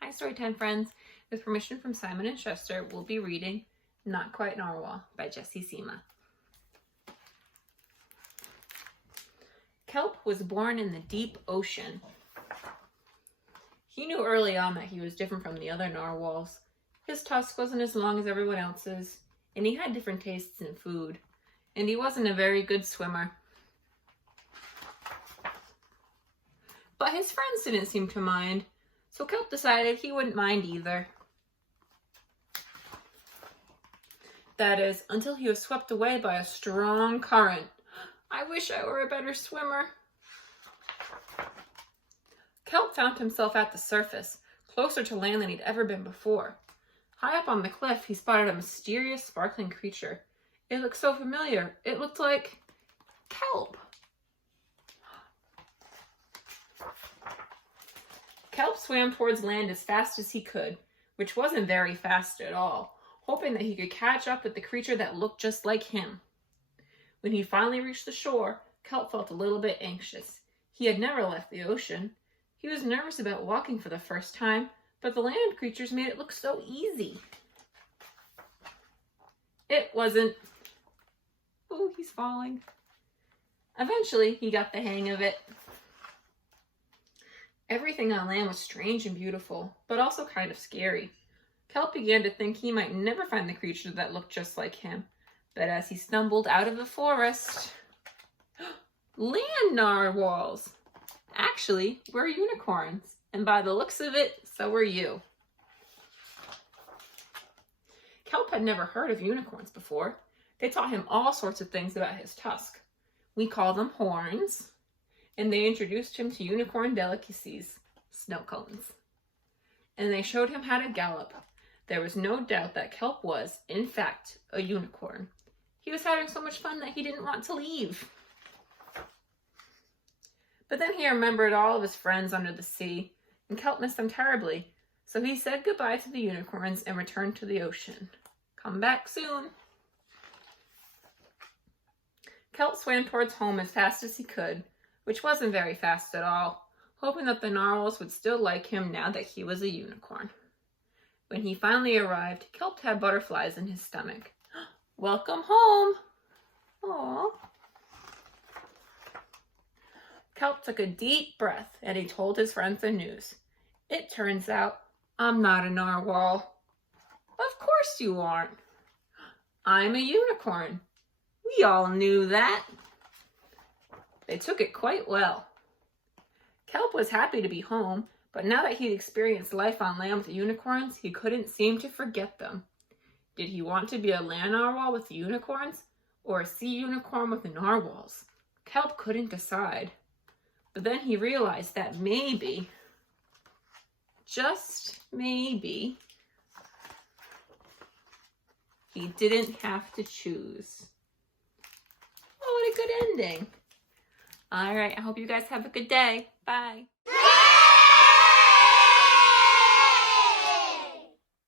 Hi, Storytime friends. With permission from Simon and Schuster, we'll be reading Not Quite Narwhal by Jessie Seema. Kelp was born in the deep ocean. He knew early on that he was different from the other narwhals. His tusk wasn't as long as everyone else's, and he had different tastes in food, and he wasn't a very good swimmer. But his friends didn't seem to mind, so Kelp decided he wouldn't mind either. That is, until he was swept away by a strong current. I wish I were a better swimmer. Kelp found himself at the surface, closer to land than he'd ever been before. High up on the cliff, he spotted a mysterious, sparkling creature. It looked so familiar. It looked like Kelp. Kelp swam towards land as fast as he could, which wasn't very fast at all, hoping that he could catch up with the creature that looked just like him. When he finally reached the shore, Kelp felt a little bit anxious. He had never left the ocean. He was nervous about walking for the first time, but the land creatures made it look so easy. It wasn't. Oh, he's falling. Eventually, he got the hang of it. Everything on land was strange and beautiful, but also kind of scary. Kelp began to think he might never find the creature that looked just like him. But as he stumbled out of the forest, land narwhals! Actually, we're unicorns, and by the looks of it, so are you. Kelp had never heard of unicorns before. They taught him all sorts of things about his tusk. We call them horns, and they introduced him to unicorn delicacies, snow cones. And they showed him how to gallop. There was no doubt that Kelp was, in fact, a unicorn. He was having so much fun that he didn't want to leave. But then he remembered all of his friends under the sea, and Kelp missed them terribly. So he said goodbye to the unicorns and returned to the ocean. Come back soon. Kelp swam towards home as fast as he could, which wasn't very fast at all, hoping that the narwhals would still like him now that he was a unicorn. When he finally arrived, Kelp had butterflies in his stomach. Welcome home! Aww. Kelp took a deep breath and he told his friends the news. It turns out, I'm not a narwhal. Of course you aren't. I'm a unicorn. We all knew that. They took it quite well. Kelp was happy to be home, but now that he'd experienced life on land with unicorns, he couldn't seem to forget them. Did he want to be a land narwhal with the unicorns, or a sea unicorn with the narwhals? Kelp couldn't decide. But then he realized that maybe, just maybe, he didn't have to choose. Oh, what a good ending. All right, I hope you guys have a good day. Bye.